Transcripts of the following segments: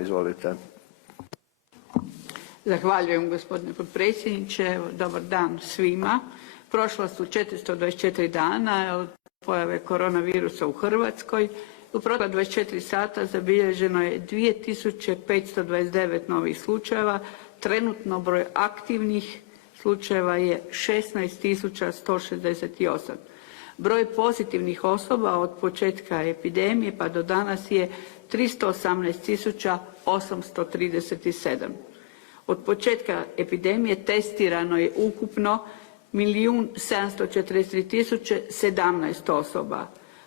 Izvolite. Zahvaljujem gospodine potpredsjedniče. Dobar dan svima. Prošla su 424 dana od pojave koronavirusa u Hrvatskoj. U protekla 24 sata zabilježeno je 2529 novih slučajeva. Trenutno broj aktivnih slučajeva je 16168. Broj pozitivnih osoba od početka epidemije pa do danas je 318.837. Od početka epidemije testirano je ukupno 1.743.017 osoba,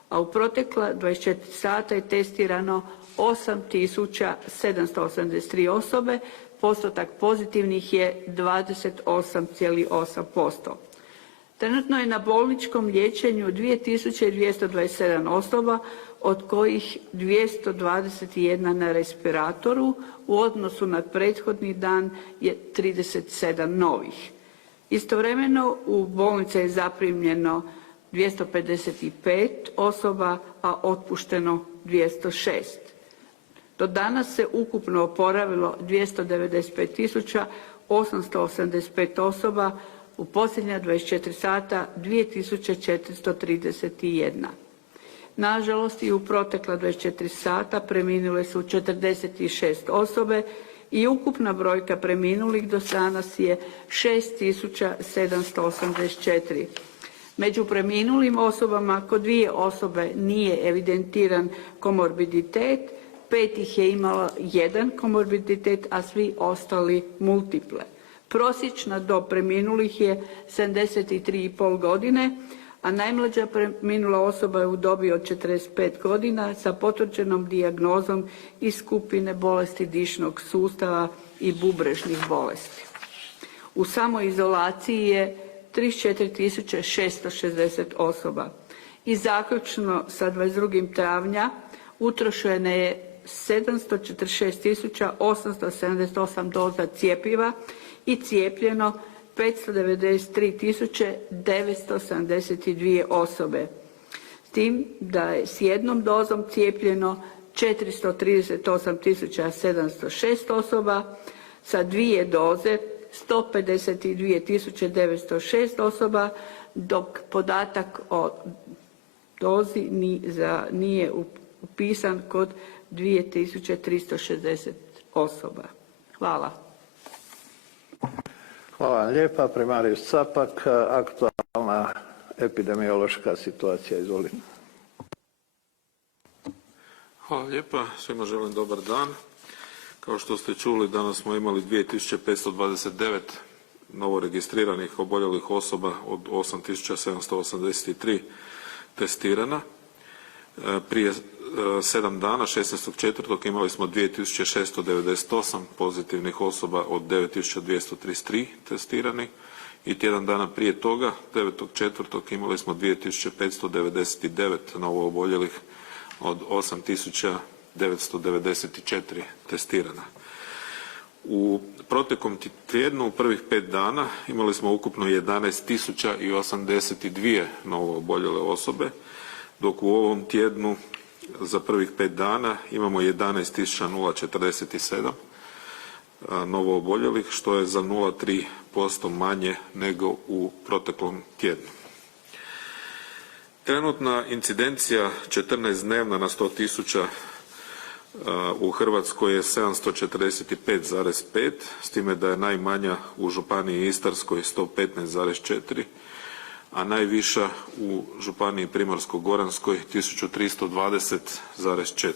a u protekla 24 sata je testirano 8.783 osobe, postotak pozitivnih je 28,8%. Trenutno je na bolničkom liječenju 2227 osoba, od kojih 221 na respiratoru, u odnosu na prethodni dan je 37 novih. Istovremeno u bolnice je zaprimljeno 255 osoba, a otpušteno 206. Do danas se ukupno oporavilo 295.885 osoba, u posljednja 24 sata 2431. Nažalost, i u protekla 24 sata preminule su 46 osobe i ukupna brojka preminulih do danas je 6784. Među preminulim osobama kod 2 osobe nije evidentiran komorbiditet, 5 ih je imalo 1 komorbiditet, a svi ostali multiple. Prosječna dob preminulih je 73,5 godine, a najmlađa preminula osoba je u dobi od 45 godina sa potvrđenom dijagnozom iz skupine bolesti dišnog sustava i bubrežnih bolesti. U samoizolaciji je 34.660 osoba. I zaključno sa 22. travnja utrošeno je 746.878 doza cjepiva i cijepljeno 593.972 osobe, s tim da je s jednom dozom cijepljeno 438.706 osoba, sa 2 doze 152.906 osoba, dok podatak o dozi nije upisan kod 2.360 osoba. Hvala. Hvala vam lijepa. Primarijus Capak, aktualna epidemiološka situacija. Izvolite. Hvala lijepa. Svima želim dobar dan. Kao što ste čuli, danas smo imali 2529 novoregistriranih oboljelih osoba od 8783 testirana. Prije 7 dana, 16.4. imali smo 2698 pozitivnih osoba od 9233 testirani i tjedan dana prije toga, 9.4. imali smo 2599 novooboljelih od 8994 testirana. U proteklom tjednu, u prvih 5 dana, imali smo ukupno 11.082 novooboljele osobe, dok u ovom tjednu za prvih 5 dana imamo 11.047 novooboljelih, što je za 0,3% manje nego u proteklom tjednu. Trenutna incidencija 14-dnevna na 100.000 u Hrvatskoj je 745,5, s time da je najmanja u županiji Istarskoj 115,4, a najviša u županiji Primorsko-goranskoj 1320,4.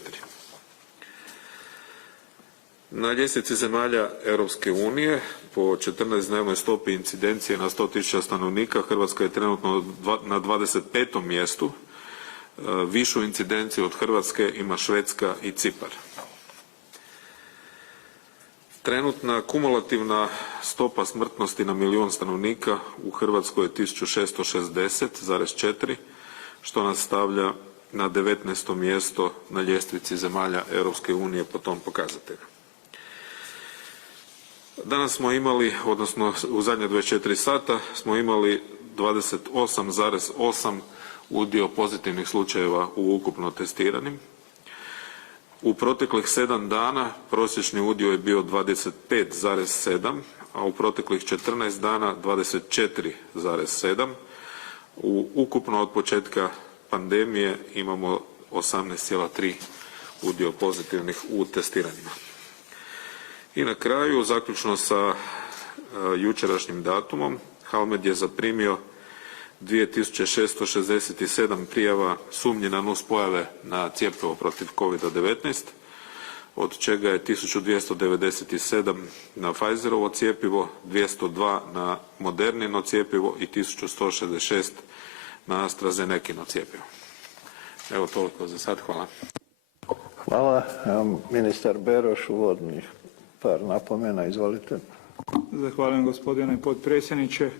Na ljestvici zemalja Europske unije po 14-dnevnoj stopi incidencije na 100.000 stanovnika Hrvatska je trenutno na 25. mjestu. Višu incidenciju od Hrvatske ima Švedska i Cipar. Trenutna kumulativna stopa smrtnosti na milijun stanovnika u Hrvatskoj je 1660,4, što nas stavlja na 19. mjesto na ljestvici zemalja Europske unije po tom pokazatelju. Danas smo imali, odnosno u zadnje 24 sata smo imali 28,8 udio pozitivnih slučajeva u ukupno testiranim. U proteklih 7 dana prosječni udio je bio 25,7, a u proteklih 14 dana 24,7. Ukupno od početka pandemije imamo 18,3 udio pozitivnih u testiranjima. I na kraju, zaključno sa jučerašnjim datumom, Halmed je zaprimio 2667 prijava sumnje na nuspojave na cjepivo protiv COVID-19, od čega je 1297 na Pfizerovo cjepivo, 202 na Modernino cjepivo i 1166 na AstraZenecino cjepivo. Evo toliko za sad, hvala. Hvala. Ministar Beroš, uvodnih par napomena, izvolite. Zahvaljujem gospodine potpredsjedniče.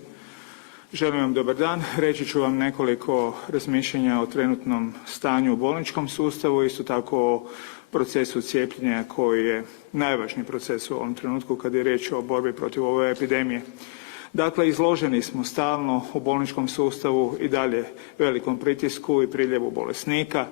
Želim vam dobar dan. Reći ću vam nekoliko razmišljanja o trenutnom stanju u bolničkom sustavu, isto tako o procesu cijepljenja koji je najvažniji proces u ovom trenutku kad je riječ o borbi protiv ove epidemije. Dakle, izloženi smo stalno u bolničkom sustavu i dalje velikom pritisku i priljevu bolesnika.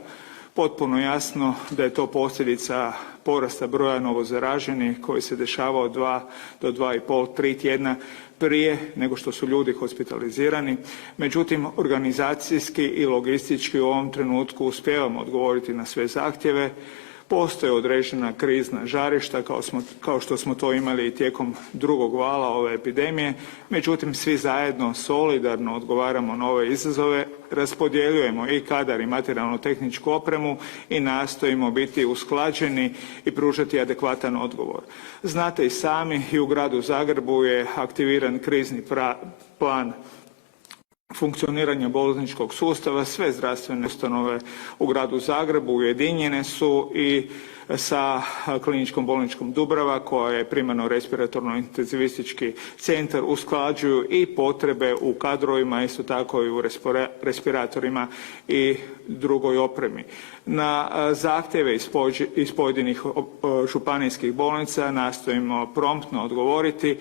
Potpuno jasno da je to posljedica porasta broja novozaraženih koji se dešavao 2 do 2,5, 3 tjedna prije nego što su ljudi hospitalizirani. Međutim, organizacijski i logistički u ovom trenutku uspijevamo odgovoriti na sve zahtjeve. Postoje određena krizna žarišta kao što smo to imali i tijekom drugog vala ove epidemije, međutim svi zajedno solidarno odgovaramo na ove izazove, raspodjeljujemo i kadar i materijalno-tehničku opremu i nastojimo biti usklađeni i pružati adekvatan odgovor. Znate i sami, i u gradu Zagrebu je aktiviran krizni plan funkcioniranja bolničkog sustava. Sve zdravstvene ustanove u gradu Zagrebu ujedinjene su i sa Kliničkom bolničkom Dubrava koja je primarno respiratorno intenzivistički centar usklađuju i potrebe u kadrovima, isto tako i u respiratorima i drugoj opremi. Na zahtjeve iz pojedinih županijskih bolnica nastojimo promptno odgovoriti.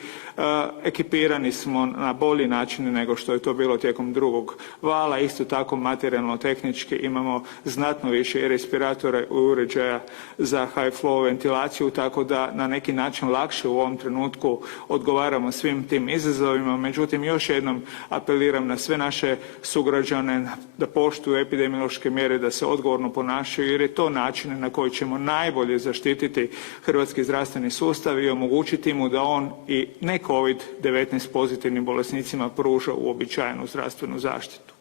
Ekipirani smo na bolji način nego što je to bilo tijekom drugog vala. Isto tako materijalno-tehnički imamo znatno više i respiratora i uređaja za high flow ventilaciju, tako da na neki način lakše u ovom trenutku odgovaramo svim tim izazovima. Međutim, još jednom apeliram na sve naše sugrađane da poštuju epidemiološke mjere, da se odgovorno ponašaju jer je to način na koji ćemo najbolje zaštititi hrvatski zdravstveni sustav i omogućiti mu da on i ne COVID-19 pozitivnim bolesnicima pruža uobičajenu zdravstvenu zaštitu.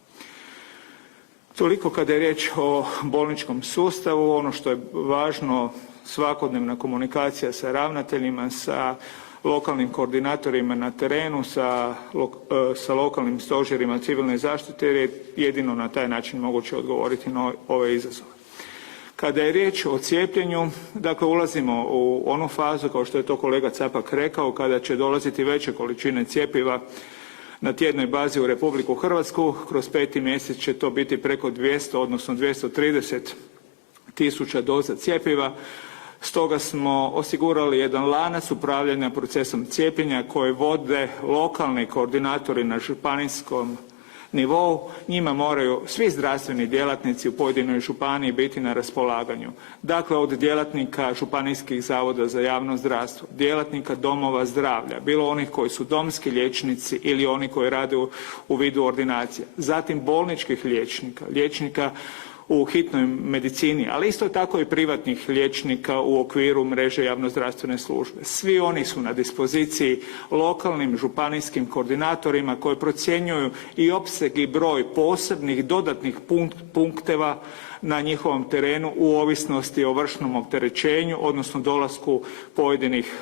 Toliko kada je riječ o bolničkom sustavu. Ono što je važno, svakodnevna komunikacija sa ravnateljima, sa lokalnim koordinatorima na terenu, sa lokalnim stožerima civilne zaštite jer je jedino na taj način moguće odgovoriti na ove izazove. Kada je riječ o cijepljenju, dakle ulazimo u onu fazu, kao što je to kolega Capak rekao, kada će dolaziti veće količine cjepiva na tjednoj bazi u Republiku Hrvatsku. Kroz 5. mjesec će to biti preko 200, odnosno 230 000 doza cjepiva. Stoga smo osigurali jedan lanac upravljanja procesom cijepljenja koje vode lokalni koordinatori na županijskom nivou. Njima moraju svi zdravstveni djelatnici u pojedinoj županiji biti na raspolaganju. Dakle, od djelatnika županijskih zavoda za javno zdravstvo, djelatnika domova zdravlja, bilo onih koji su domski liječnici ili oni koji rade u vidu ordinacija, zatim bolničkih liječnika u hitnoj medicini, ali isto tako i privatnih liječnika u okviru mreže javnozdravstvene službe. Svi oni su na dispoziciji lokalnim županijskim koordinatorima koji procjenjuju i opseg i broj posebnih dodatnih punkteva na njihovom terenu u ovisnosti o vršnom opterećenju, odnosno dolasku pojedinih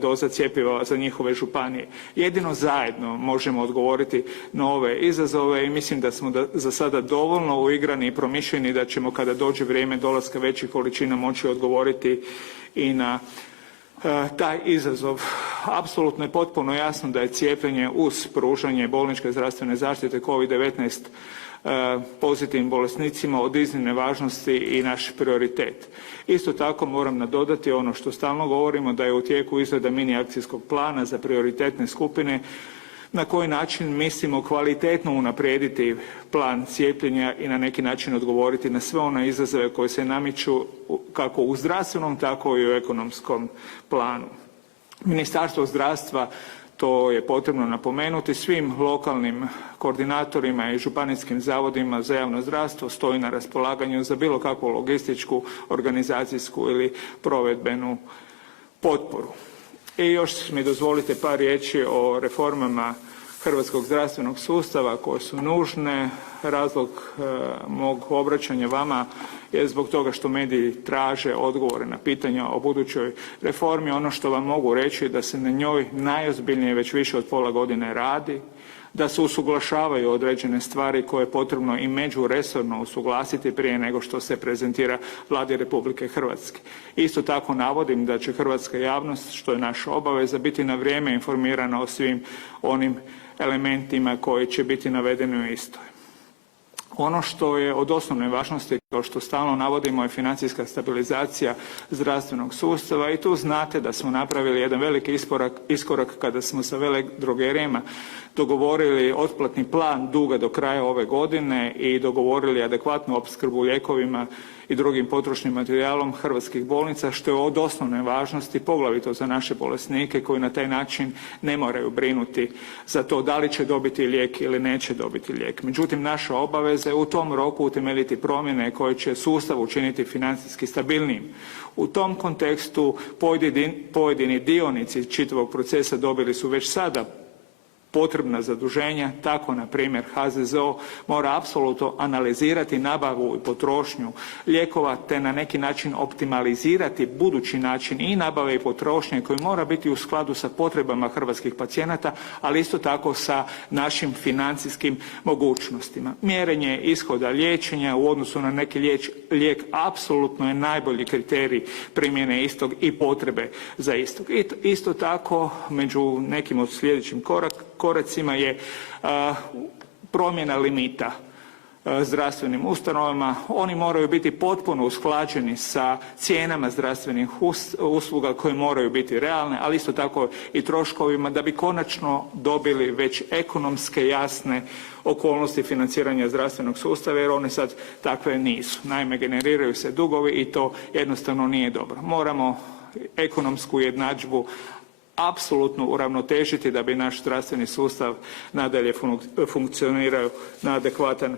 doza cjepiva za njihove županije. Jedino zajedno možemo odgovoriti na ove izazove i mislim da smo za sada dovoljno uigrani i promišljeni da ćemo kada dođe vrijeme dolaska većih količina moći odgovoriti i na taj izazov. Apsolutno je potpuno jasno da je cijepljenje uz pružanje bolničke zdravstvene zaštite COVID-19 pozitivnim bolesnicima od iznimne važnosti i naš prioritet. Isto tako moram nadodati ono što stalno govorimo, da je u tijeku izrada mini akcijskog plana za prioritetne skupine na koji način mislimo kvalitetno unaprijediti plan cijepljenja i na neki način odgovoriti na sve one izazove koje se namiču kako u zdravstvenom, tako i u ekonomskom planu. Ministarstvo zdravstva, to je potrebno napomenuti, svim lokalnim koordinatorima i županijskim zavodima za javno zdravstvo stoji na raspolaganju za bilo kakvu logističku, organizacijsku ili provedbenu potporu. I još mi dozvolite par riječi o reformama hrvatskog zdravstvenog sustava koje su nužne. Razlog mog obraćanja vama je zbog toga što mediji traže odgovore na pitanja o budućoj reformi. Ono što vam mogu reći je da se na njoj najozbiljnije već više od pola godine radi, da se usuglašavaju određene stvari koje je potrebno i međuresorno usuglasiti prije nego što se prezentira Vladi Republike Hrvatske. Isto tako navodim da će hrvatska javnost, što je naša obaveza, biti na vrijeme informirana o svim onim elementima koji će biti navedeni u istoj. Ono što je od osnovne važnosti, kao što stalno navodimo, je financijska stabilizacija zdravstvenog sustava i tu znate da smo napravili jedan veliki iskorak kada smo sa veledrogerijama dogovorili otplatni plan duga do kraja ove godine i dogovorili adekvatnu opskrbu lijekovima i drugim potrošnim materijalom hrvatskih bolnica, što je od osnovne važnosti, poglavito za naše bolesnike koji na taj način ne moraju brinuti za to da li će dobiti lijek ili neće dobiti lijek. Međutim, naša obaveza je u tom roku utemeljiti promjene koje će sustav učiniti financijski stabilnijim. U tom kontekstu pojedini dionici čitavog procesa dobili su već sada potrebna zaduženja, tako na primjer HZZO mora apsolutno analizirati nabavu i potrošnju lijekova te na neki način optimalizirati budući način i nabave i potrošnje koji mora biti u skladu sa potrebama hrvatskih pacijenata, ali isto tako sa našim financijskim mogućnostima. Mjerenje ishoda liječenja u odnosu na neki lijek apsolutno je najbolji kriterij primjene istog i potrebe za istog. Isto tako među nekim od sljedećim koracima je promjena limita zdravstvenim ustanovama. Oni moraju biti potpuno usklađeni sa cijenama zdravstvenih usluga koje moraju biti realne, ali isto tako i troškovima da bi konačno dobili već ekonomske jasne okolnosti financiranja zdravstvenog sustava jer one sad takve nisu. Naime, generiraju se dugovi i to jednostavno nije dobro. Moramo ekonomsku jednadžbu apsolutno uravnotežiti da bi naš zdravstveni sustav nadalje funkcionirao na adekvatan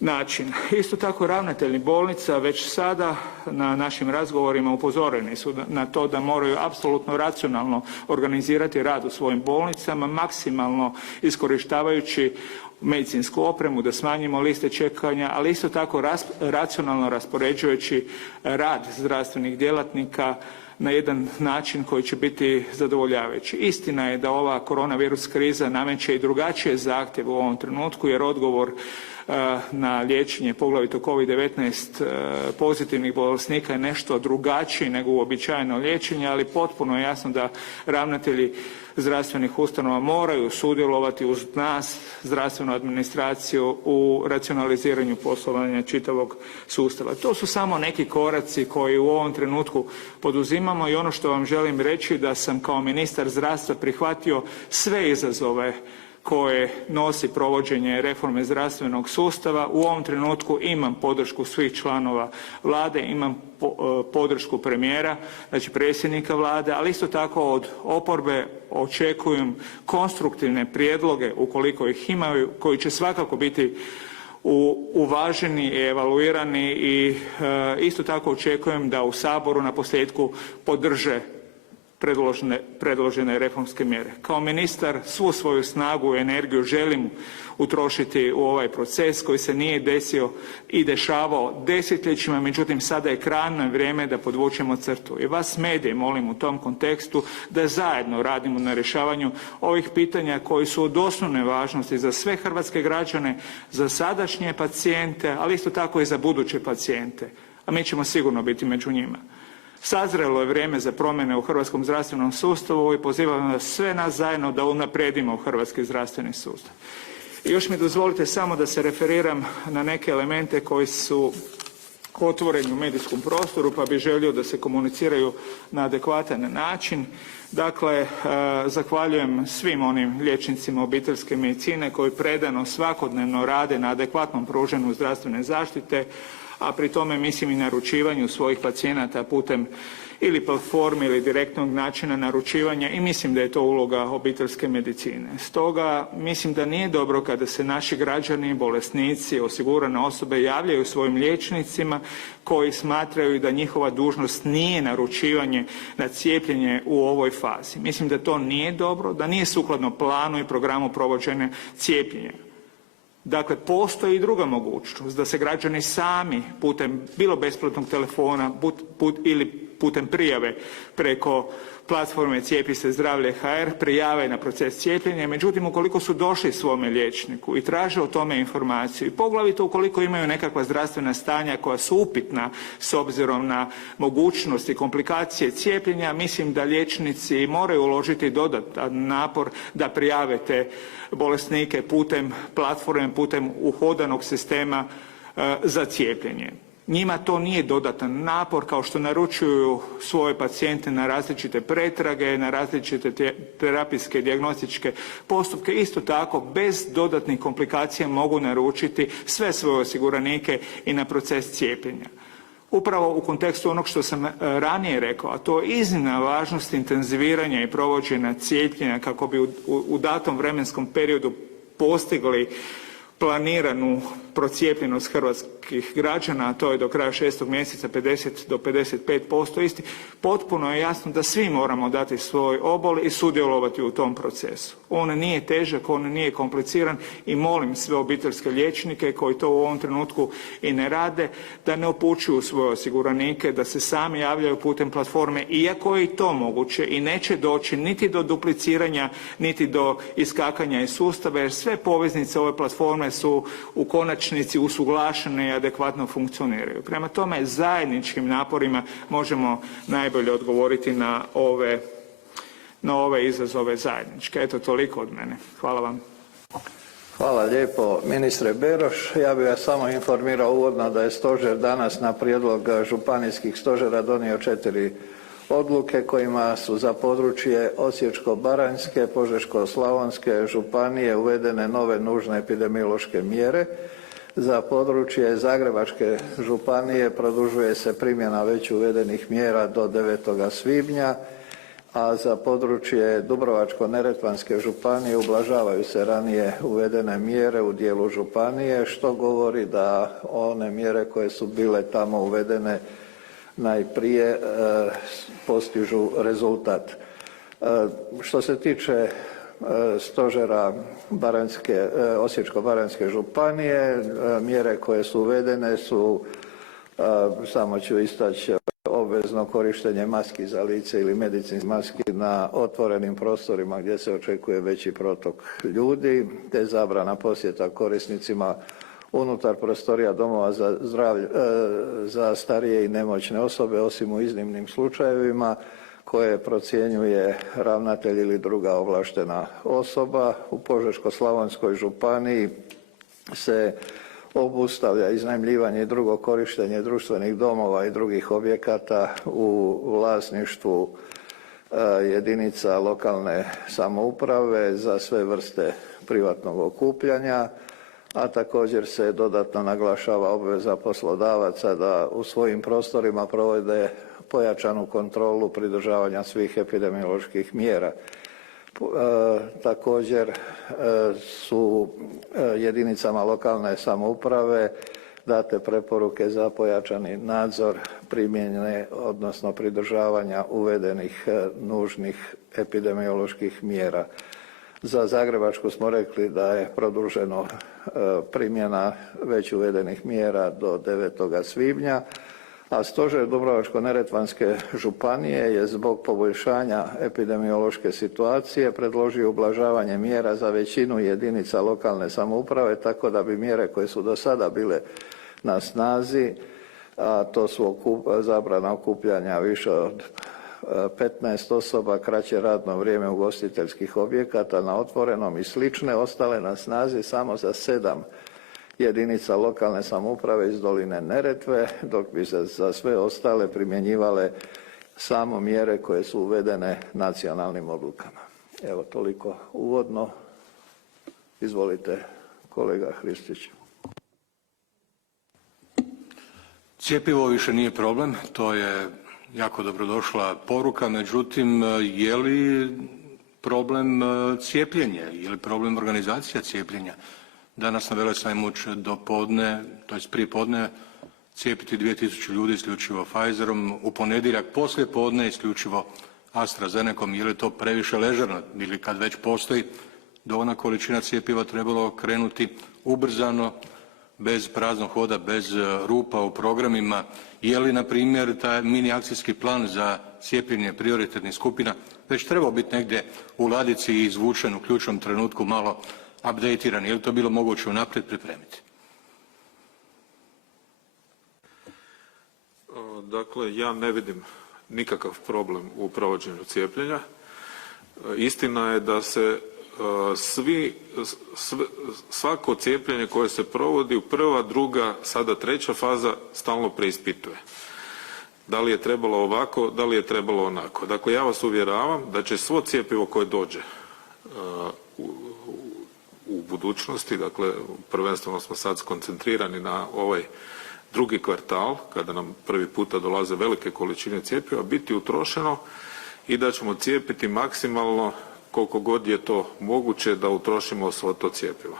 način. Isto tako ravnatelji bolnica već sada na našim razgovorima upozoreni su na to da moraju apsolutno racionalno organizirati rad u svojim bolnicama, maksimalno iskorištavajući medicinsku opremu, da smanjimo liste čekanja, ali isto tako racionalno raspoređujući rad zdravstvenih djelatnika na jedan način koji će biti zadovoljavajući. Istina je da ova koronavirus kriza nameće i drugačije zahtjeve u ovom trenutku jer odgovor na liječenje poglavito COVID-19 pozitivnih bolesnika je nešto drugačiji nego uobičajeno liječenje, ali potpuno je jasno da ravnatelji zdravstvenih ustanova moraju sudjelovati uz nas, zdravstvenu administraciju, u racionaliziranju poslovanja čitavog sustava. To su samo neki koraci koji u ovom trenutku poduzimamo i ono što vam želim reći da sam kao ministar zdravstva prihvatio sve izazove koje nosi provođenje reforme zdravstvenog sustava. U ovom trenutku imam podršku svih članova Vlade, imam podršku premijera, znači predsjednika Vlade, ali isto tako od oporbe očekujem konstruktivne prijedloge ukoliko ih imaju, koji će svakako biti uvaženi i evaluirani i isto tako očekujem da u Saboru naposljetku podrže predložene reformske mjere. Kao ministar svu svoju snagu i energiju želim utrošiti u ovaj proces koji se nije desio i dešavao desetljećima, međutim sada je krajnje vrijeme da podvučemo crtu. I vas medije molim u tom kontekstu da zajedno radimo na rješavanju ovih pitanja koji su od osnovne važnosti za sve hrvatske građane, za sadašnje pacijente, ali isto tako i za buduće pacijente, a mi ćemo sigurno biti među njima. Sazrelo je vrijeme za promjene u hrvatskom zdravstvenom sustavu i pozivam sve nas zajedno da unaprijedimo hrvatski zdravstveni sustav. I još mi dozvolite samo da se referiram na neke elemente koji su otvoreni u medijskom prostoru, pa bi želio da se komuniciraju na adekvatan način. Dakle, zahvaljujem svim onim liječnicima obiteljske medicine koji predano svakodnevno rade na adekvatnom pružanju zdravstvene zaštite, a pri tome mislim i naručivanju svojih pacijenata putem ili platforme ili direktnog načina naručivanja i mislim da je to uloga obiteljske medicine. Stoga mislim da nije dobro kada se naši građani, bolesnici, osigurane osobe javljaju svojim liječnicima koji smatraju da njihova dužnost nije naručivanje na cijepljenje u ovoj fazi. Mislim da to nije dobro, da nije sukladno planu i programu provođenja cijepljenja. Dakle, postoji i druga mogućnost da se građani sami putem bilo besplatnog telefona ili putem prijave preko platforme Cijepi se zdravlje.hr prijave na proces cijepljenja. Međutim, ukoliko su došli svome liječniku i traže o tome informaciju i poglavito ukoliko imaju nekakva zdravstvena stanja koja su upitna s obzirom na mogućnosti i komplikacije cijepljenja, mislim da liječnici moraju uložiti dodatan napor da prijave te bolesnike putem platforme, putem uhodanog sistema za cijepljenje. Njima to nije dodatan napor kao što naručuju svoje pacijente na različite pretrage, na različite terapijske dijagnostičke postupke. Isto tako, bez dodatnih komplikacija mogu naručiti sve svoje osiguranike i na proces cijepljenja. Upravo u kontekstu onog što sam ranije rekao, a to je iznimna važnost intenziviranja i provođenja cijepljenja kako bi u datom vremenskom periodu postigli planiranu procijepljenost hrvatskih građana, a to je do kraja 6. mjeseca 50 do 55%, potpuno je jasno da svi moramo dati svoj obol i sudjelovati u tom procesu. On nije težak, on nije kompliciran i molim sve obiteljske liječnike koji to u ovom trenutku i ne rade, da ne upućuju svoje osiguranike, da se sami javljaju putem platforme, iako je i to moguće i neće doći niti do dupliciranja, niti do iskakanja iz sustava, jer sve poveznice ove platforme su u konačnici usuglašene i adekvatno funkcioniraju. Prema tome, zajedničkim naporima možemo najbolje odgovoriti na ove izazove zajedničke. Eto, toliko od mene. Hvala vam. Hvala lijepo, ministre Beroš. Ja bih vas samo informirao uvodno da je stožer danas na prijedlog županijskih stožera donio 4 odluke kojima su za područje Osječko-baranjske, Požeško-slavonske županije uvedene nove nužne epidemiološke mjere. Za područje Zagrebačke županije produžuje se primjena već uvedenih mjera do 9. svibnja, a za područje Dubrovačko-neretvanske županije ublažavaju se ranije uvedene mjere u dijelu županije, što govori da one mjere koje su bile tamo uvedene najprije postižu rezultat. Što se tiče stožera Osječko-baranjske županije, mjere koje su uvedene su, samo ću istaći, obvezno korištenje maski za lice ili medicinskih maski na otvorenim prostorima gdje se očekuje veći protok ljudi, te zabrana posjeta korisnicima unutar prostorija domova za zdravlje, za starije i nemoćne osobe, osim u iznimnim slučajevima koje procjenjuje ravnatelj ili druga ovlaštena osoba. U Požeško-slavonskoj županiji se obustavlja iznajmljivanje i drugo korištenje društvenih domova i drugih objekata u vlasništvu jedinica lokalne samouprave za sve vrste privatnog okupljanja, a također se dodatno naglašava obveza poslodavaca da u svojim prostorima provode pojačanu kontrolu pridržavanja svih epidemioloških mjera. Također su jedinicama lokalne samouprave date preporuke za pojačani nadzor primjene, odnosno pridržavanja uvedenih nužnih epidemioloških mjera. Za Zagrebačku smo rekli da je produženo primjena već uvedenih mjera do 9. svibnja, a stožer Dubrovačko-neretvanske županije je zbog poboljšanja epidemiološke situacije predložio ublažavanje mjera za većinu jedinica lokalne samouprave, tako da bi mjere koje su do sada bile na snazi, a to su zabrana okupljanja više od 15 osoba, kraće radno vrijeme ugostiteljskih objekata na otvorenom i slične, ostale na snazi samo za 7 jedinica lokalne samouprave iz doline Neretve, dok bi se za sve ostale primjenjivale samo mjere koje su uvedene nacionalnim odlukama. Evo, toliko uvodno. Izvolite, kolega Hristić. Cjepivo više nije problem, to je jako dobrodošla poruka, međutim, je li problem cijepljenje ili problem organizacija cijepljenja? Danas na Velesajmu će do podne, to jest prije podne, cijepiti 2000 ljudi isključivo Pfizerom, u ponedjeljak poslije podne isključivo AstraZenecom. Je li to previše ležerno ili kad već postoji dovoljna količina cjepiva trebalo krenuti ubrzano, bez praznog hoda, bez rupa u programima? Je li, na primjer, taj mini akcijski plan za cijepljenje prioritetnih skupina već trebao biti negdje u ladici i izvučen u ključnom trenutku malo updateiran? Je li to bilo moguće unaprijed pripremiti? Dakle, ja ne vidim nikakav problem u provođenju cijepljenja. Istina je da se svako cijepljenje koje se provodi u prva, druga, sada treća faza stalno preispituje. Da li je trebalo ovako, da li je trebalo onako. Dakle, ja vas uvjeravam da će svo cjepivo koje dođe u budućnosti, dakle, prvenstveno smo sad skoncentrirani na ovaj drugi kvartal, kada nam prvi puta dolaze velike količine cjepiva, biti utrošeno i da ćemo cijepiti maksimalno koliko god je to moguće da utrošimo svo to cjepivo.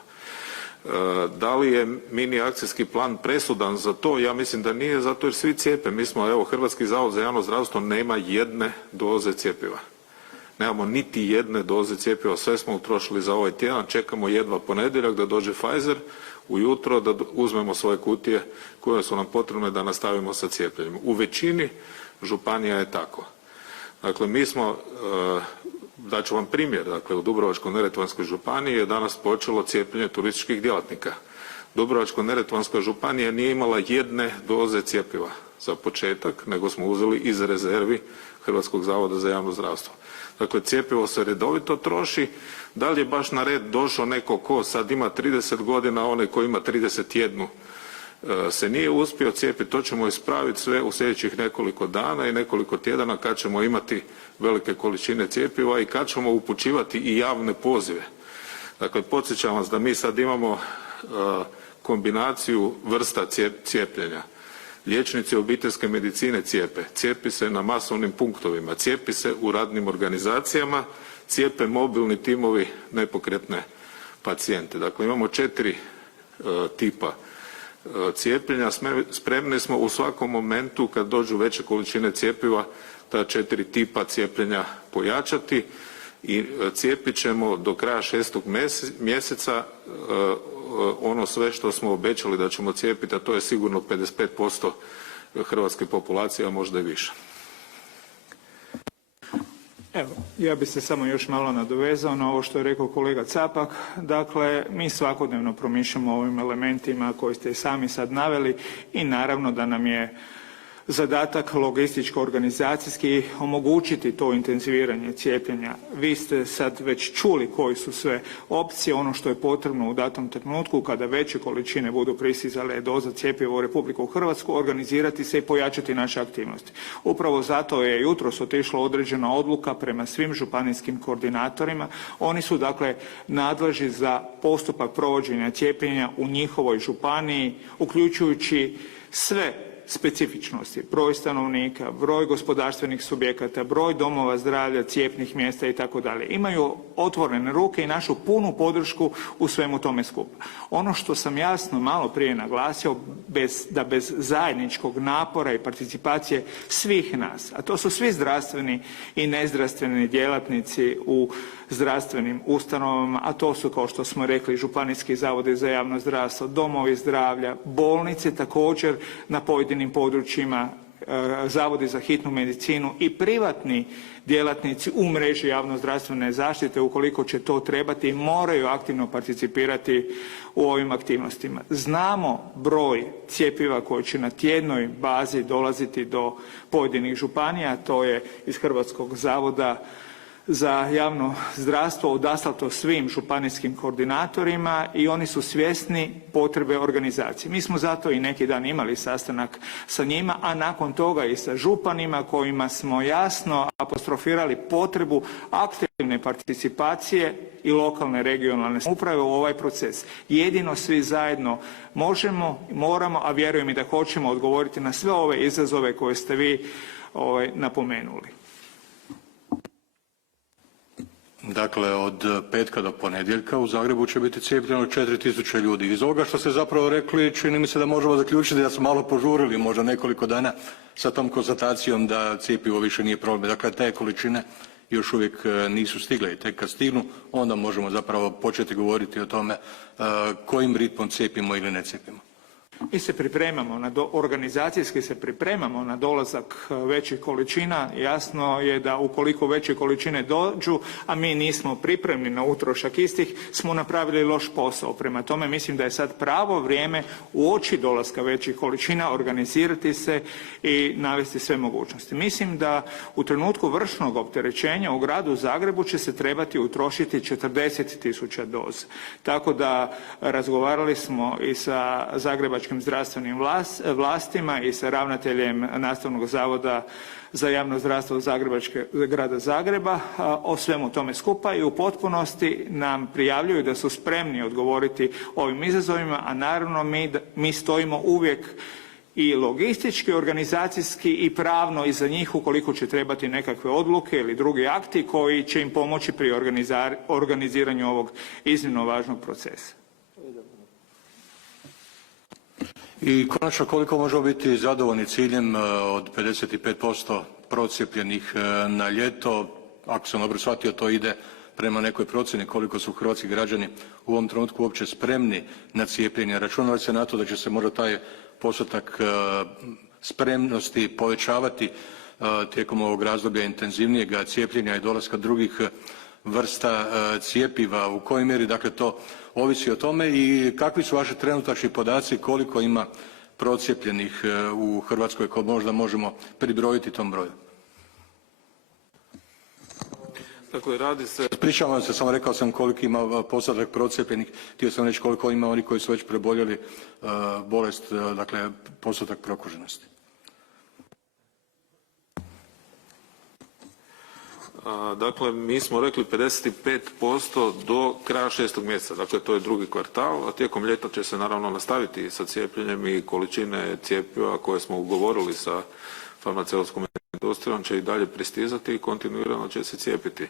Da li je mini akcijski plan presudan za to? Ja mislim da nije, zato jer svi cijepe. Mi smo, evo, Hrvatski zavod za javno zdravstvo nema jedne doze cjepiva. Nemamo niti jedne doze cjepiva, sve smo utrošili za ovaj tjedan, čekamo jedva ponedjeljak da dođe Pfizer ujutro, da uzmemo svoje kutije koje su nam potrebne da nastavimo sa cijepljenjem. U većini županija je tako. Dakle, mi smo, daću vam primjer, dakle, u Dubrovačko-neretvanskoj županiji je danas počelo cijepljenje turističkih djelatnika. Dubrovačko-neretvanska županija nije imala jedne doze cjepiva za početak, nego smo uzeli iz rezervi Hrvatskog zavoda za javno zdravstvo. Dakle, cjepivo se redovito troši. Da li je baš na red došao neko ko sad ima 30 godina, onaj ko ima 31 se nije uspio cijepiti, to ćemo ispraviti sve u sljedećih nekoliko dana i nekoliko tjedana kad ćemo imati velike količine cjepiva i kad ćemo upućivati i javne pozive. Dakle, podsjećam vas da mi sad imamo kombinaciju vrsta cijepljenja. Liječnici obiteljske medicine cijepi se na masovnim punktovima, cijepi se u radnim organizacijama, cijepe mobilni timovi nepokretne pacijente. Dakle, imamo 4 tipa cijepljenja. Spremni smo u svakom momentu kad dođu veće količine cjepiva ta 4 tipa cijepljenja pojačati i cijepit ćemo do kraja 6. mjeseca ono sve što smo obećali da ćemo cijepiti, a to je sigurno 55% hrvatske populacije, a možda i više. Evo, ja bih se samo još malo nadovezao na ovo što je rekao kolega Capak. Dakle, mi svakodnevno promišljamo o ovim elementima koje ste i sami sad naveli i naravno da nam je zadatak logističko-organizacijski omogućiti to intenziviranje cijepljenja. Vi ste sad već čuli koji su sve opcije, ono što je potrebno u datom trenutku kada veće količine budu pristizale doza cjepiva u Republiku Hrvatsku, organizirati se i pojačati naše aktivnosti. Upravo zato je jutros otišla određena odluka prema svim županijskim koordinatorima. Oni su dakle nadležni za postupak provođenja cijepljenja u njihovoj županiji, uključujući sve specifičnosti, broj stanovnika, broj gospodarstvenih subjekata, broj domova zdravlja, cijepnih mjesta itd. Imaju otvorene ruke i našu punu podršku u svemu tome skupa. Ono što sam jasno malo prije naglasio, da bez zajedničkog napora i participacije svih nas, a to su svi zdravstveni i nezdravstveni djelatnici u zdravstvenim ustanovama, a to su, kao što smo rekli, županijski zavodi za javno zdravstvo, domovi zdravlja, bolnice također na pojedinim područjima, zavodi za hitnu medicinu i privatni djelatnici u mreži javnozdravstvene zaštite, ukoliko će to trebati, moraju aktivno participirati u ovim aktivnostima. Znamo broj cjepiva koji će na tjednoj bazi dolaziti do pojedinih županija, to je iz Hrvatskog zavoda za javno zdravstvo odaslato svim županijskim koordinatorima i oni su svjesni potrebe organizacije. Mi smo zato i neki dan imali sastanak sa njima, a nakon toga i sa županima kojima smo jasno apostrofirali potrebu aktivne participacije i lokalne regionalne samouprave u ovaj proces. Jedino svi zajedno možemo, moramo, a vjerujem i da hoćemo odgovoriti na sve ove izazove koje ste vi napomenuli. Dakle, od petka do ponedjeljka u Zagrebu će biti cijepljeno 4.000 ljudi. Iz ovoga što ste zapravo rekli, čini mi se da možemo zaključiti da smo malo požurili možda nekoliko dana sa tom konstatacijom da cjepivo više nije problem. Dakle, te količine još uvijek nisu stigle i tek kad stignu, onda možemo zapravo početi govoriti o tome kojim ritmom cijepimo ili ne cijepimo. Mi se pripremamo, organizacijski se pripremamo na dolazak većih količina. Jasno je da ukoliko veće količine dođu, a mi nismo pripremni na utrošak istih, smo napravili loš posao. Prema tome mislim da je sad pravo vrijeme uoči dolaska većih količina organizirati se i navesti sve mogućnosti. Mislim da u trenutku vršnog opterećenja u gradu Zagrebu će se trebati utrošiti 40.000 doza. Tako da razgovarali smo i sa zagrebačkim zdravstvenim vlastima i sa ravnateljem Nastavnog zavoda za javno zdravstvo grada Zagreba o svemu tome skupa i u potpunosti nam prijavljuju da su spremni odgovoriti ovim izazovima, a naravno mi stojimo uvijek i logistički, organizacijski i pravno iza njih ukoliko će trebati nekakve odluke ili drugi akti koji će im pomoći pri organiziranju ovog iznimno važnog procesa. I konačno, koliko možemo biti zadovoljni ciljem od 55% procijepljenih na ljeto? Ako sam dobro shvatio, to ide prema nekoj procjeni koliko su hrvatski građani u ovom trenutku uopće spremni na cijepljenje. Računali se na to da će se možda taj postotak spremnosti povećavati tijekom ovog razdoblja intenzivnijega cijepljenja i dolaska drugih vrsta cjepiva, u kojoj mjeri dakle to ovisi o tome i kakvi su vaši trenutačni podaci koliko ima procijepljenih u Hrvatskoj koje možda možemo pribrojiti tom broju? Dakle, radi se... Ispričavam se, samo rekao sam koliko ima postotak procijepljenih, htio sam reći koliko ima oni koji su već preboljeli bolest, dakle postotak prokuženosti. Dakle, mi smo rekli 55% do kraja 6. mjeseca, dakle to je drugi kvartal, a tijekom ljeta će se naravno nastaviti sa cijepljenjem i količine cjepiva koje smo ugovorili sa farmaceutskom industrijom će i dalje pristizati i kontinuirano će se cijepiti.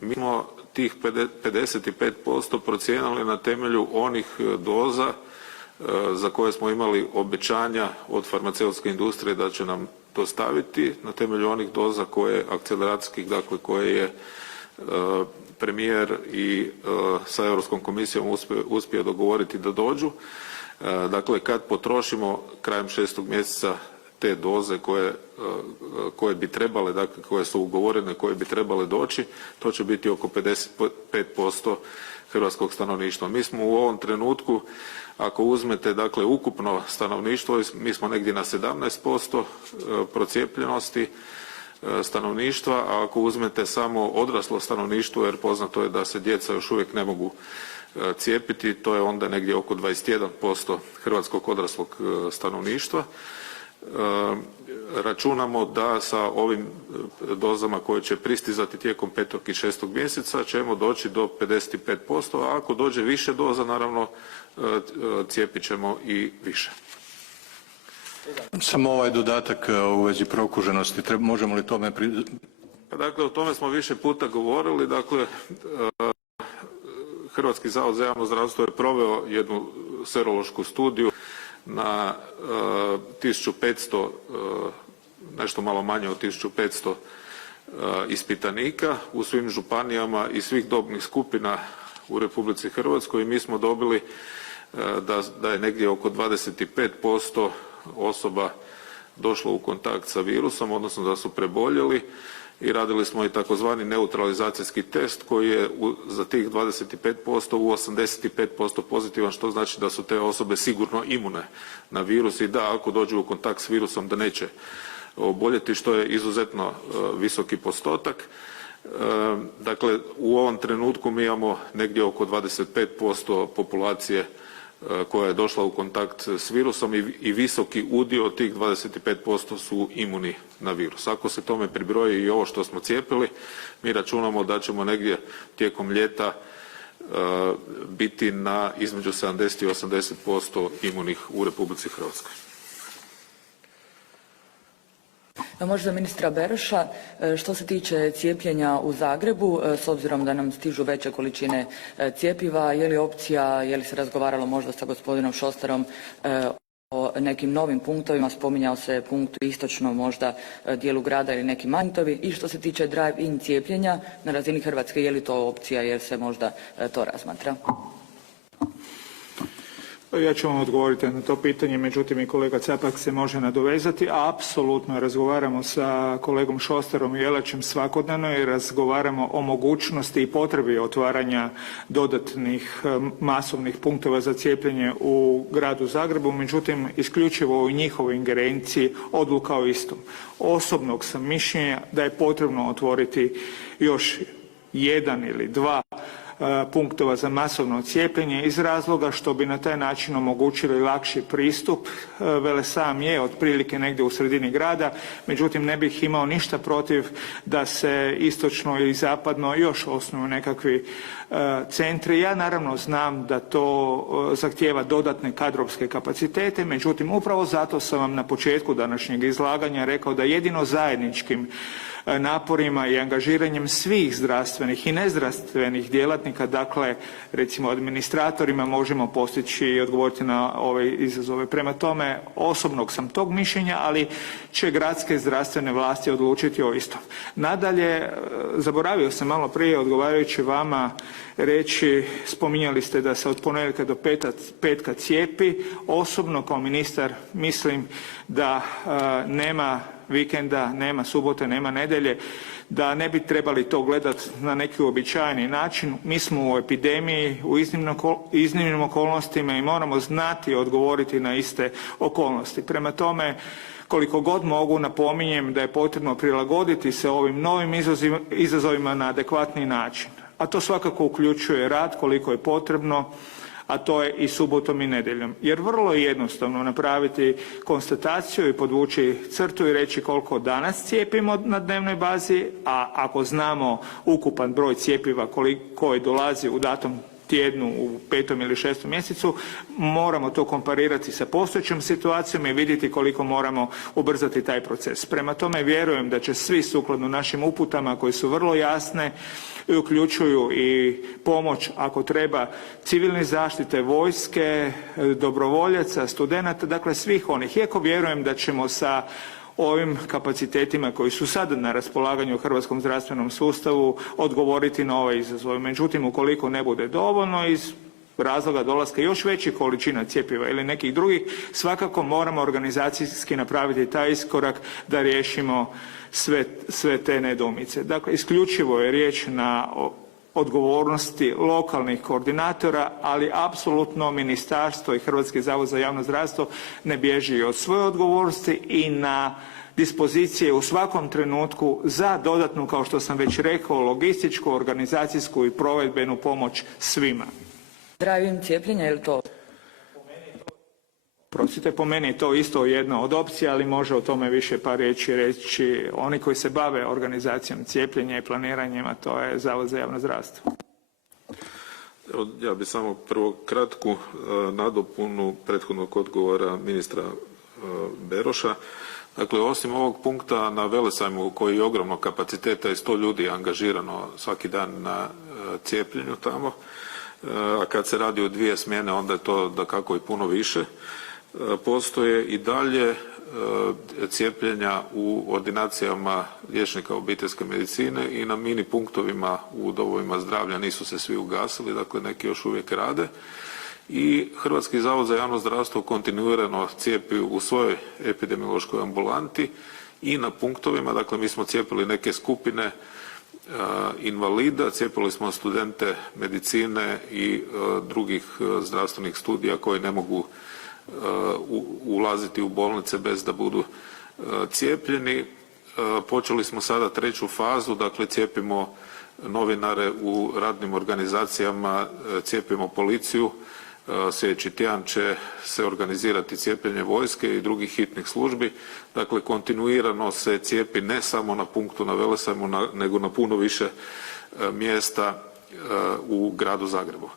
Mi smo tih 55% procijenili na temelju onih doza za koje smo imali obećanja od farmaceutske industrije da će nam dostaviti na temelju onih doza koje akceleracijskih, dakle koje je premijer i sa Europskom komisijom uspio dogovoriti da dođu. Dakle, kad potrošimo krajem 6. mjeseca te doze koje bi trebale, dakle koje su ugovorene, koje bi trebale doći, to će biti oko 55% hrvatskog stanovništva. Mi smo u ovom trenutku, ako uzmete dakle ukupno stanovništvo, mi smo negdje na 17% procijepljenosti stanovništva, a ako uzmete samo odraslo stanovništvo, jer poznato je da se djeca još uvijek ne mogu cijepiti, to je onda negdje oko 21% hrvatskog odraslog stanovništva. Računamo da sa ovim dozama koje će pristizati tijekom 5. i 6. mjeseca ćemo doći do 55%, a ako dođe više doza, naravno cijepit ćemo i više. Samo ovaj dodatak u vezi prokuženosti, možemo li tome... Dakle, o tome smo više puta govorili. Dakle, Hrvatski zavod za javno zdravstvo je proveo jednu serološku studiju na 1500, nešto malo manje od 1500 ispitanika u svim županijama i svih dobnih skupina u Republici Hrvatskoj i mi smo dobili da je negdje oko 25% osoba došlo u kontakt sa virusom, odnosno da su preboljeli i radili smo i takozvani neutralizacijski test koji je za tih 25% u 85% pozitivan, što znači da su te osobe sigurno imune na virus i da ako dođu u kontakt s virusom da neće oboljeti, što je izuzetno visoki postotak. Dakle, u ovom trenutku mi imamo negdje oko 25% populacije koja je došla u kontakt s virusom i visoki udio od tih 25% su imuni na virus. Ako se tome pribroji i ovo što smo cijepili, mi računamo da ćemo negdje tijekom ljeta biti na između 70 i 80% imunih u Republici Hrvatskoj. Možda ministra Beroša, što se tiče cijepljenja u Zagrebu, s obzirom da nam stižu veće količine cjepiva, je li opcija, je li se razgovaralo možda sa gospodinom Šostarom o nekim novim punktovima, spominjao se punkt u istočnom možda dijelu grada ili neki manjtovi, i što se tiče drive-in cijepljenja na razini Hrvatske, je li to opcija, jer se možda to razmatra? Ja ću vam odgovoriti na to pitanje, međutim i kolega Capak se može nadovezati. Apsolutno razgovaramo sa kolegom Šostarom i Jelačem svakodnevno i razgovaramo o mogućnosti i potrebi otvaranja dodatnih masovnih punktova za cijepljenje u gradu Zagrebu, međutim isključivo u njihovoj ingerenciji odluka o istom. Osobnog sam mišljenja da je potrebno otvoriti još jedan ili dva punktova za masovno cijepljenje iz razloga što bi na taj način omogućili lakši pristup. Velesajam je otprilike negdje u sredini grada, međutim ne bih imao ništa protiv da se istočno i zapadno još osnuju nekakvi centri. Ja naravno znam da to zahtijeva dodatne kadrovske kapacitete, međutim upravo zato sam vam na početku današnjeg izlaganja rekao da jedino zajedničkim naporima i angažiranjem svih zdravstvenih i nezdravstvenih djelatnika, dakle recimo administratorima, možemo postići i odgovoriti na ove izazove. Prema tome, osobnog sam tog mišljenja, ali će gradske zdravstvene vlasti odlučiti o istom. Nadalje, zaboravio sam malo prije odgovarajući vama reći, spominjali ste da se od ponedjeljka do petka cijepi. Osobno kao ministar mislim da nema vikenda, nema subote, nema nedjelje, da ne bi trebali to gledati na neki uobičajeni način. Mi smo u epidemiji, u iznimnim okolnostima i moramo znati odgovoriti na iste okolnosti. Prema tome, koliko god mogu napominjem da je potrebno prilagoditi se ovim novim izazovima na adekvatni način. A to svakako uključuje rad koliko je potrebno, a to je i subotom i nedjeljom. Jer vrlo je jednostavno napraviti konstataciju i podvući crtu i reći koliko danas cijepimo na dnevnoj bazi, a ako znamo ukupan broj cjepiva koji dolazi u datom tjednu u 5. ili 6. mjesecu, moramo to komparirati sa postojećom situacijom i vidjeti koliko moramo ubrzati taj proces. Prema tome vjerujem da će svi sukladno našim uputama koje su vrlo jasne i uključuju i pomoć ako treba civilne zaštite, vojske, dobrovoljaca, studenata, dakle svih onih. Iako vjerujem da ćemo sa ovim kapacitetima koji su sada na raspolaganju u hrvatskom zdravstvenom sustavu odgovoriti na ove izazove. Međutim, ukoliko ne bude dovoljno iz razloga dolaska još većih količina cjepiva ili nekih drugih, svakako moramo organizacijski napraviti taj iskorak da riješimo sve te nedoumice. Dakle, isključivo je riječ na odgovornosti lokalnih koordinatora, ali apsolutno ministarstvo i Hrvatski zavod za javno zdravstvo ne bježi od svoje odgovornosti i na dispozicije u svakom trenutku za dodatnu, kao što sam već rekao, logističku, organizacijsku i provedbenu pomoć svima. Drive-in cijepljenje, je li to? Prostite, po meni je to isto jedna od opcija, ali može o tome više par riječi reći oni koji se bave organizacijom cijepljenja i planiranjem, a to je Zavod za javno zdravstvo. Ja bih samo prvo kratku nadopunu prethodnog odgovora ministra Beroša. Dakle, osim ovog punkta na Velesajmu koji je ogromnog kapaciteta i 100 ljudi je angažirano svaki dan na cijepljenju tamo, a kad se radi o 2 smjene onda je to dakako i puno više. Postoje i dalje cijepljenja u ordinacijama liječnika obiteljske medicine i na mini punktovima u domovima zdravlja, nisu se svi ugasili, dakle neki još uvijek rade. I Hrvatski zavod za javno zdravstvo kontinuirano cijepi u svojoj epidemiološkoj ambulanti i na punktovima, dakle mi smo cijepili neke skupine invalida, cijepili smo studente medicine i drugih zdravstvenih studija koji ne mogu ulaziti u bolnice bez da budu cijepljeni. Počeli smo sada 3. fazu, dakle cijepimo novinare u radnim organizacijama, cijepimo policiju. Sljedeći tjedan će se organizirati cijepljenje vojske i drugih hitnih službi. Dakle, kontinuirano se cijepi ne samo na punktu na Velesajmu, nego na puno više mjesta u gradu Zagrebu.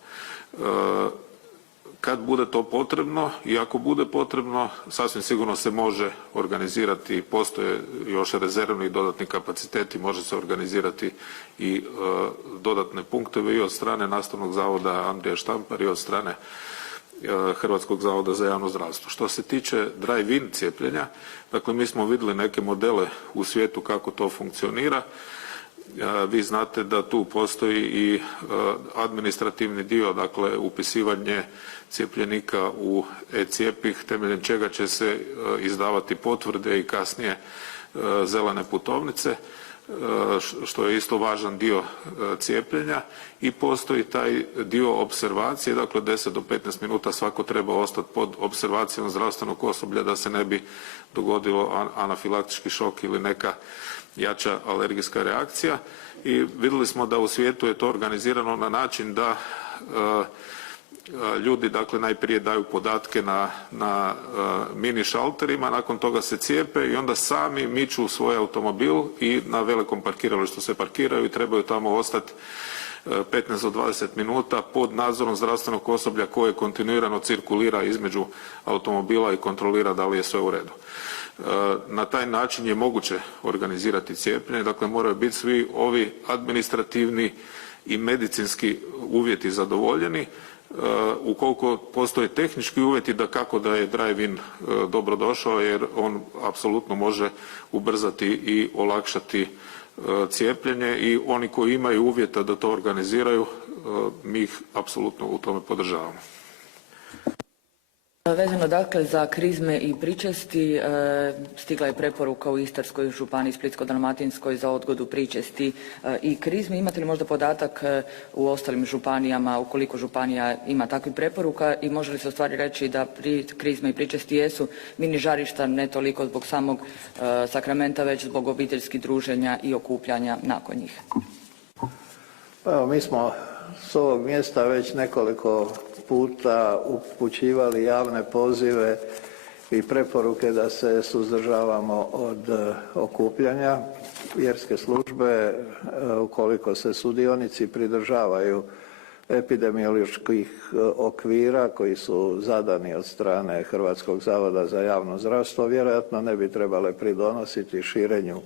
Kad bude to potrebno i ako bude potrebno, sasvim sigurno se može organizirati, postoje još rezervni i dodatni kapaciteti, može se organizirati i dodatne punktove i od strane Nastavnog zavoda Andrija Štampar i od strane Hrvatskog zavoda za javno zdravstvo. Što se tiče drive-in cijepljenja, dakle mi smo vidjeli neke modele u svijetu kako to funkcionira. Vi znate da tu postoji i administrativni dio, dakle upisivanje cijepljenika u e-cijepih, temeljem čega će se izdavati potvrde i kasnije zelene putovnice, što je isto važan dio cijepljenja, i postoji taj dio opservacije, dakle 10 do 15 minuta svako treba ostati pod opservacijom zdravstvenog osoblja da se ne bi dogodilo anafilaktički šok ili neka jača alergijska reakcija. I vidjeli smo da u svijetu je to organizirano na način da ljudi dakle najprije daju podatke na mini šalterima, nakon toga se cijepe i onda sami miču svoj automobil i na velikom parkiralištu se parkiraju i trebaju tamo ostati 15 do 20 minuta pod nadzorom zdravstvenog osoblja koje kontinuirano cirkulira između automobila i kontrolira da li je sve u redu. Na taj način je moguće organizirati cijepljenje, dakle moraju biti svi ovi administrativni i medicinski uvjeti zadovoljeni. Ukoliko postoje tehnički uvjeti, dakako da je drive-in dobrodošao jer on apsolutno može ubrzati i olakšati cijepljenje i oni koji imaju uvjeta da to organiziraju, mi ih apsolutno u tome podržavamo. Vezano dakle za krizme i pričesti, stigla je preporuka u Istarskoj županiji, Splitsko-dalmatinskoj za odgodu pričesti i krizmi. Imate li možda podatak u ostalim županijama, ukoliko županija ima takvih preporuka, i može li se u stvari reći da krizme i pričesti jesu mini žarišta ne toliko zbog samog sakramenta, već zbog obiteljskih druženja i okupljanja nakon njih? Evo, mi smo s ovog mjesta već nekoliko puta upućivali javne pozive i preporuke da se suzdržavamo od okupljanja. Vjerske službe, ukoliko se sudionici pridržavaju epidemioloških okvira koji su zadani od strane Hrvatskog zavoda za javno zdravstvo, vjerojatno ne bi trebale pridonositi širenju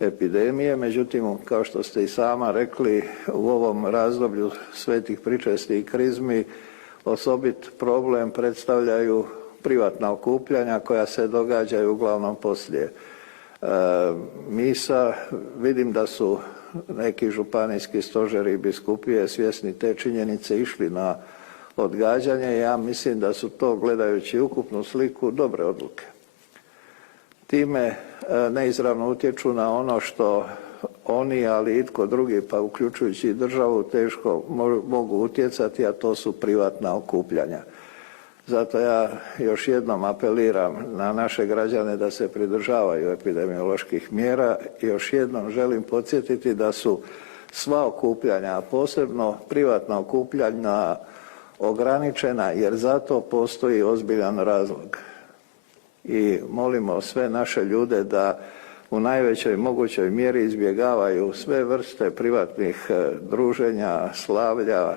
epidemije. Međutim, kao što ste i sama rekli, u ovom razdoblju svetih pričesti i krizmi osobit problem predstavljaju privatna okupljanja koja se događaju uglavnom poslije misa. Vidim da su neki županijski stožeri i biskupije svjesni te činjenice išli na odgađanje. Ja mislim da su to, gledajući ukupnu sliku, dobre odluke. Time neizravno utječu na ono što oni, ali i itko drugi, pa uključujući i državu, teško mogu utjecati, a to su privatna okupljanja. Zato ja još jednom apeliram na naše građane da se pridržavaju epidemioloških mjera. Još jednom želim podsjetiti da su sva okupljanja, a posebno privatna okupljanja, ograničena jer zato postoji ozbiljan razlog. I molimo sve naše ljude da u najvećoj mogućoj mjeri izbjegavaju sve vrste privatnih druženja, slavlja,